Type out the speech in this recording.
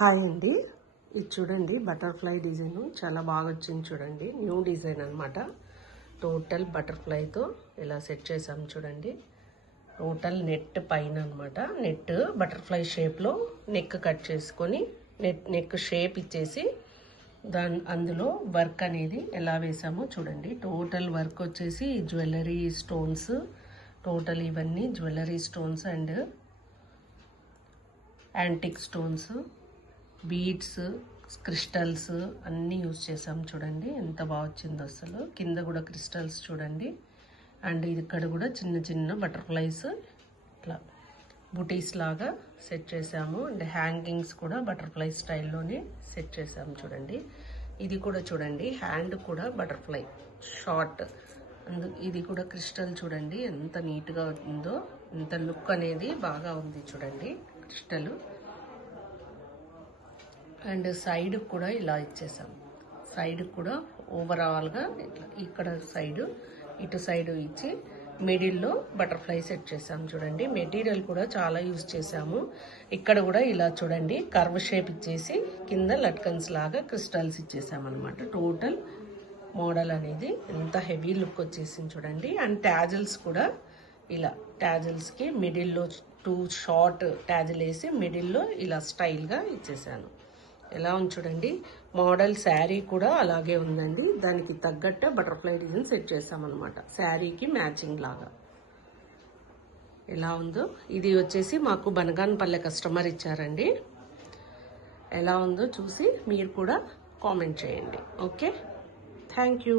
Hi అండి, ఇది చూడండి బటర్ఫ్లై డిజైన్ చాలా బాగా వచ్చింది. చూడండి న్యూ డిజైన్ అనమాట. టోటల్ బటర్ఫ్లైతో ఇలా సెట్ చేసాము చూడండి. టోటల్ నెట్ పైన అనమాట. నెట్ బటర్ఫ్లై షేప్లో నెక్ కట్ చేసుకొని నెక్ షేప్ ఇచ్చేసి అందులో వర్క్ అనేది ఎలా వేసామో చూడండి. టోటల్ వర్క్ వచ్చేసి జ్యువెలరీ స్టోన్స్, టోటల్ ఇవన్నీ jewellery stones and antique stones, beads, crystals అన్నీ యూజ్ చేసాం చూడండి. ఎంత బాగా వచ్చిందో అసలు. కింద కూడా క్రిస్టల్స్ చూడండి. అండ్ ఇక్కడ కూడా చిన్న చిన్న బటర్ఫ్లైస్ ఇట్లా బుటీస్ లాగా సెట్ చేసాము. అండ్ హ్యాంగింగ్స్ కూడా బటర్ఫ్లై స్టైల్లోనే సెట్ చేసాము చూడండి. ఇది కూడా చూడండి, హ్యాండ్ కూడా బటర్ఫ్లై షార్ట్. ఇది కూడా క్రిస్టల్ చూడండి ఎంత నీట్గా ఉందో. ఎంత లుక్ అనేది బాగా ఉంది చూడండి క్రిస్టల్. అండ్ సైడ్ కూడా ఇలా ఇచ్చేసాం. సైడ్ కూడా ఓవరాల్గా ఇట్లా ఇక్కడ సైడు ఇటు సైడు ఇచ్చి మిడిల్లో బటర్ఫ్లై సెట్ చేసాం చూడండి. మెటీరియల్ కూడా చాలా యూజ్ చేసాము. ఇక్కడ కూడా ఇలా చూడండి కర్వ్ షేప్ ఇచ్చేసి కింద లట్కన్స్ లాగా క్రిస్టల్స్ ఇచ్చేసామన్నమాట. టోటల్ మోడల్ అనేది ఎంత హెవీ లుక్ వచ్చేసింది చూడండి. అండ్ ట్యాజిల్స్ కూడా ఇలా ట్యాజిల్స్కి మిడిల్లో 2 షార్ట్ ట్యాజిల్ వేసి మిడిల్లో ఇలా స్టైల్గా ఇచ్చేసాను. ఎలా ఉంది చూడండి. మోడల్ శారీ కూడా అలాగే ఉందండి. దానికి తగ్గట్టే బటర్ఫ్లై డిజైన్ సెట్ చేసామన్నమాట. శారీకి మ్యాచింగ్ లాగా ఎలా ఉందో. ఇది వచ్చేసి మాకు బనగానపల్లె కస్టమర్ ఇచ్చారండి. ఎలా ఉందో చూసి మీరు కూడా కామెంట్ చేయండి. Okay, thank you.